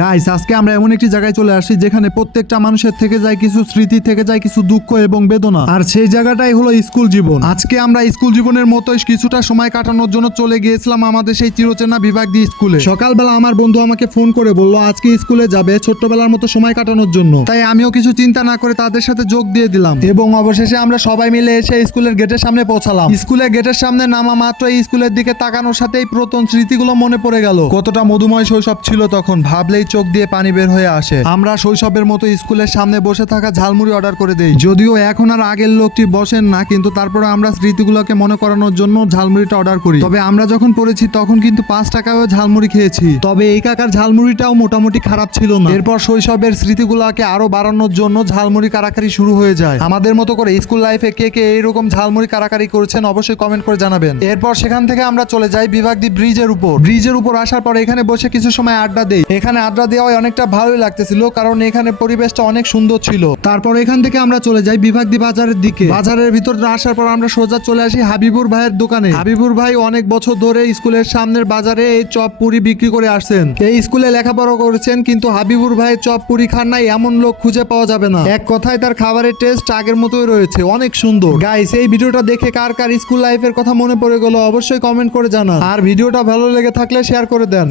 Guys, আজকে আমরা এমন একটি জায়গায় চলে আসি যেখানে প্রত্যেকটা মানুষের থেকে যায় কিছু স্মৃতি, থেকে যায় কিছু দুঃখ এবং বেদনা। আর সেই জায়গাটাই হলো স্কুল জীবন। আজকে আমরা স্কুল জীবনের মতোই কিছুটা সময় কাটানোর জন্য চলে গিয়েছিলাম আমাদের সেই চিরচেনা বিভাগ দিয়ে স্কুলে। সকালবেলা আমার বন্ধু আমাকে ফোন করে বললো আজকে স্কুলে যাবে ছোট্টবেলার মতো সময় কাটানোর জন্য। তাই আমিও কিছু চিন্তা না করে তাদের সাথে যোগ দিয়ে দিলাম এবং অবশেষে আমরা সবাই মিলে এসে স্কুলের গেটের সামনে পৌঁছালাম। স্কুলের গেটের সামনে নামা মাত্র এই স্কুলের দিকে তাকানোর সাথেই পুরাতন স্মৃতিগুলো মনে পড়ে গেল। কতটা মধুময় শৈশব ছিল তখন, ভাবলেই চোখ দিয়ে পানি বের হয়ে আসে। আমরা শৈশবের মতো স্কুলের সামনে বসে থাকা ঝালমুড়ি অর্ডার করে দেই। যদিও এখন আর আগের লোকটি বসেন না, কিন্তু তারপরে আমরা স্মৃতিগুলোকে মনে করানোর জন্য ঝালমুড়িটা অর্ডার করি। তবে আমরা যখন পড়েছি তখন কিন্তু 5 টাকায়ও ঝালমুড়ি খেয়েছি। তবে এই কাকার ঝালমুড়িটাও মোটামুটি খারাপ ছিল না। এরপর শৈশবের স্মৃতিগুলোকে আরো বাড়ানোর জন্য ঝালমুড়ি কারাকারি শুরু হয়ে যায়। আমাদের মতো করে স্কুল লাইফে কে কে এইরকম ঝালমুড়ি কারাকারি করেছেন অবশ্যই কমেন্ট করে জানাবেন। এরপর সেখান থেকে আমরা চলে যাই বিভাগদ্বীপ ব্রিজের উপর। ব্রিজের উপর আসার পর এখানে বসে কিছু সময় আড্ডা দেই। এখানে আড্ডা দেওয়া অনেকটা ভালোই লাগতেছিল, কারণ এখানে পরিবেশটা অনেক সুন্দর ছিল। তারপর এখান থেকে আমরা চলে যাই বিভাগদ্বীপ বাজারের দিকে। বাজারের ভিতর আসার পর আমরা সোজা চলে আসি হাবিবুর ভাইয়ের দোকানে। হাবিবুর ভাই অনেক বছর ধরে স্কুলের সামনের বাজারে এই চপ পুরি বিক্রি করে আসছেন। এই স্কুলে লেখাপড়া করেছেন, কিন্তু হাবিবুর ভাইয়ের চপ পুরি খান নাই এমন লোক খুঁজে পাওয়া যাবে না। এক কথায় তার খাবারের টেস্ট আগের মতোই রয়েছে, অনেক সুন্দর। গাইস, এই ভিডিওটা দেখে কার কার স্কুল লাইফের কথা মনে পড়ে গেল অবশ্যই কমেন্ট করে জানান। আর ভিডিওটা ভালো লেগে থাকলে শেয়ার করে দেন।